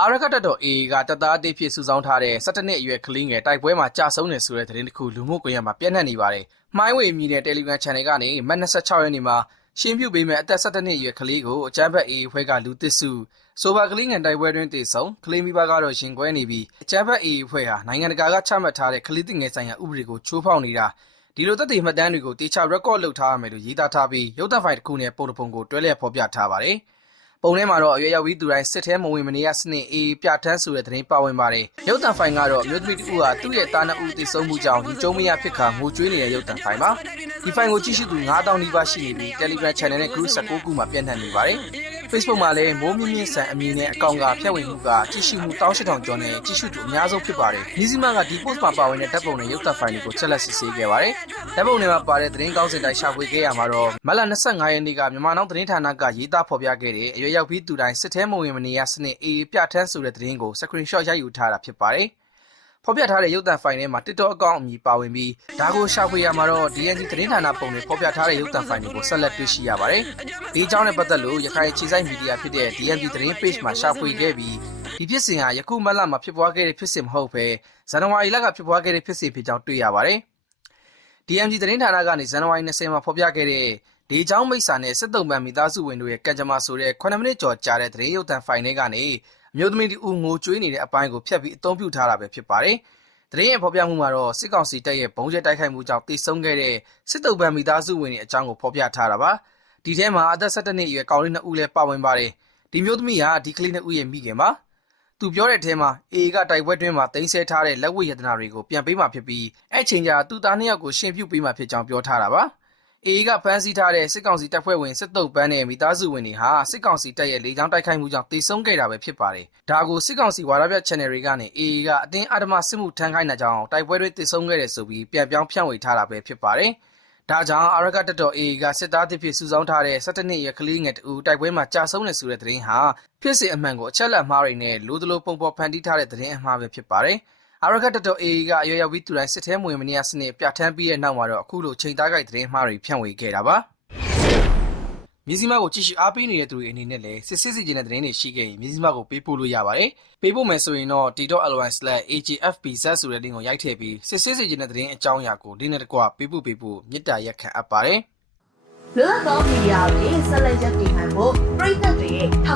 အာရကတ်တော် AA ကတပ်သားအသစ်ဖြစ်စုဆောင်းထားတဲ့17နှစ်အရွယ်ကလေးငယ်တိုက်ပွဲမှာကြာဆုံးနေဆိုတဲ့သတင်းတစ်ခုလူမှုကွန်ရက်မှာပြန့်နှံ့နေပါတယ်။မှိုင်းဝေမြည်တဲ့ Telegram Channel ကနေမတ်26ရက်နေ့မှာရှင်းပြပေးမဲ့အသက်17နှစ်အရွယ်ကလေးကိုအကြမ်းဖက် AA ဖွဲ့ကလူသစ်စုဆိုပါကလေးငယ်တိုက်ပွဲတွင်တည်ဆုံကလေးမိဘကတော့ရှင်ကွဲနေပြီးအကြမ်းဖက် AA ဖွဲ့ဟာနိုင်ငံတကာကချမှတ်ထားတဲ့ကလေးသစ်ငယ်ဆိုင်ရာဥပဒေကိုချိုးဖောက်နေတာဒီလိုသက်သေမှတ်တမ်းတွေကိုတေချာ record လုပ်ထားရမယ်လို့ရေးသားထားပြီးရုပ်သံဖိုင်တစ်ခုနဲ့ပုံတစ်ပုံကိုတွဲလျက်ဖော်ပြထားပါတယ်။ ပုံထဲမှာတော့အရွယ်ရောက်ပြီးသူတိုင်းစစ်ထဲမဝင်မနေရစနစ်အေးပြထန်းဆိုတဲ့သတင်းပါဝင်ပါတယ်။ရုပ်တံဖိုင်ကတော့မြို့သမီးတူဟာသူ့ရဲ့တာနအူတည်ဆုံးမှုကြောင့်ဒီကျုံမရဖြစ်ခါငိုကြွေးနေတဲ့ရုပ်တံဖိုင်ပါ။ဒီဖိုင်ကိုကြည့်ရှုသူ9000နီးပါးရှိနေပြီး Telegram Channel နဲ့ Group 19ခုမှာပြန့်နှံ့နေပါတယ်။ Facebook မှာလည်းမိုးမြင့်မြင့်ဆန်အမည်နဲ့အကောင့်ကဖြန့်ဝေမှုကကြည့်ရှုမှု18000ကျော်နဲ့ကြည့်ရှုသူအများဆုံးဖြစ်ပါတယ်။မြစည်းမကဒီ post မှာပါဝင်တဲ့ဓာတ်ပုံနဲ့ရုပ်တံဖိုင်တွေကိုချက်လက်စစ်ဆေးခဲ့ပါတယ်။ဓာတ်ပုံတွေမှာပါတဲ့သတင်းကောင်းစင်တိုင်းရှာဖွေခဲ့ရမှာတော့မလ25ရက်နေ့ကမြန်မာနောက်သတင်းဌာနကရေးသားဖော်ပြခဲ့တဲ့အရွယ်ရောက်ပြီးသူတိုင်းစစ်ထဲမဝင်မနေရစနစ်အေးပြထန်းဆိုတဲ့သတင်းကို screenshot ရိုက်ယူထားတာဖြစ်ပါတယ်။ ဖော်ပြထားတဲ့ရုပ်သံဖိုင်ထဲမှာ TikTok အကောင့်အမည်ပါဝင်ပြီးဒါကိုရှာဖွေရမှာတော့ DNG သတင်းဌာနပုံတွေဖော်ပြထားတဲ့ရုပ်သံဖိုင်တွေကိုဆက်လက်တွေ့ရှိရပါတယ်။ဒီအကြောင်းနဲ့ပတ်သက်လို့ရခိုင်ခြေဆိုင်မီဒီယာဖြစ်တဲ့ DNG သတင်း page မှာရှာဖွေခဲ့ပြီးဒီဖြစ်စဉ်ဟာယခုမလမှာဖြစ်ပွားခဲ့တဲ့ဖြစ်စဉ်မဟုတ်ဘဲဇန်နဝါရီလကဖြစ်ပွားခဲ့တဲ့ဖြစ်စဉ်ဖြစ်ကြောင်းတွေ့ရပါတယ်။ DMG သတင်းဌာနကနေဇန်နဝါရီ20မှာဖော်ပြခဲ့တဲ့ဒီအကြောင်းမိစ္ဆာနဲ့စစ်တုံးပန်မိသားစုဝင်တို့ရဲ့ကံကြမ္မာဆိုတဲ့9မိနစ်ကျော်ကြာတဲ့သတင်းရုပ်သံဖိုင်တွေကနေ မျိုးသမီးတူငိုကြွေးနေတဲ့အပိုင်းကိုဖျက်ပြီးအသုံးပြုထားတာပဲဖြစ်ပါတယ်။သတင်းရဲ့ဖော်ပြမှုမှာတော့စစ်ကောင်စီတပ်ရဲ့ဘုံကျဲတိုက်ခိုက်မှုကြောင့်တိတ်ဆုံးခဲ့တဲ့စစ်တုံးပန်မိသားစုဝင်တွေအကြောင်းကိုဖော်ပြထားတာပါ။ဒီထဲမှာအသက်17နှစ်အရွယ်ကောင်လေး2ဦးလည်းပါဝင်ပါတယ်။ဒီမျိုးသမီးဟာဒီကလေး2ဦးရဲ့မိခင်ပါ။သူပြောတဲ့အထဲမှာအေကတိုက်ပွဲတွင်းမှာတင်ဆက်ထားတဲ့လက်ဝတ်ရတနာတွေကိုပြန်ပေးမှာဖြစ်ပြီးအဲ့ချိန်ကျသူသားနှစ်ယောက်ကိုရှင်ပြုတ်ပေးမှာဖြစ်ကြောင်းပြောထားတာပါ အေကဖမ်းဆီးထားတဲ့စစ်ကောင်စီတပ်ဖွဲ့ဝင်စစ်တုပ်ပန်းနဲ့မိသားစုဝင်တွေဟာစစ်ကောင်စီတပ်ရဲ့လေကြောင်းတိုက်ခိုက်မှုကြောင့်တေဆုံးခဲ့တာပဲဖြစ်ပါတယ်ဒါကိုစစ်ကောင်စီဝါဒပြ channel တွေကနေအေကအတင်းအဓမ္မစစ်မှုထမ်းခိုင်းတာကြောင့်တိုက်ပွဲတွေတေဆုံးခဲ့တယ်ဆိုပြီးပြန်ပြောင်းဖြန့်ဝေထားတာပဲဖြစ်ပါတယ်ဒါကြောင့်အာရကတတော် AA ကစစ်သားတစ်ဖြစ်စုဆောင်းထားတဲ့17နှစ်ရကလေးငယ်တူတိုက်ပွဲမှာကြာဆုံးနေဆိုတဲ့သတင်းဟာဖြစ်စဉ်အမှန်ကိုအချက်လက်မှားတွေနဲ့လိုသလိုပုံပေါ်ဖန်တီးထားတဲ့သတင်းအမှားပဲဖြစ်ပါတယ်။ အာရကတတော် AA ကအရွယ်ရောက်ပြီးသူတိုင်းစစ်ထဲမဝင်မနေရစနစ်ပြဋ္ဌာန်းပြီးတဲ့နောက်မှာတော့အခုလိုချိန်သားကြိုက်သတင်းမှားတွေဖြန့်ဝေခဲ့တာပါ။မြစည်းမကိုကြည့်ရှုအားပေးနေတဲ့သူတွေအနေနဲ့လည်းစစ်စစ်စီကျင်တဲ့သတင်းတွေရှိခဲ့ရင်မြစည်းမကိုပေးပို့လို့ရပါတယ်။ပေးပို့မယ်ဆိုရင်တော့ t.ly/agfpz ဆိုတဲ့ link ကိုရိုက်ထည့်ပြီးစစ်စစ်စီကျင်တဲ့သတင်းအကြောင်းအရာကိုဒီနဲ့တကွပေးပို့ပေးဖို့မေတ္တာရက်ခံအပ်ပါတယ်။လွတ်သောမီဒီယာတွေဆက်လက်ရပ်တည်နိုင်ဖို့ပြည်သက်တွေရဲ့ထော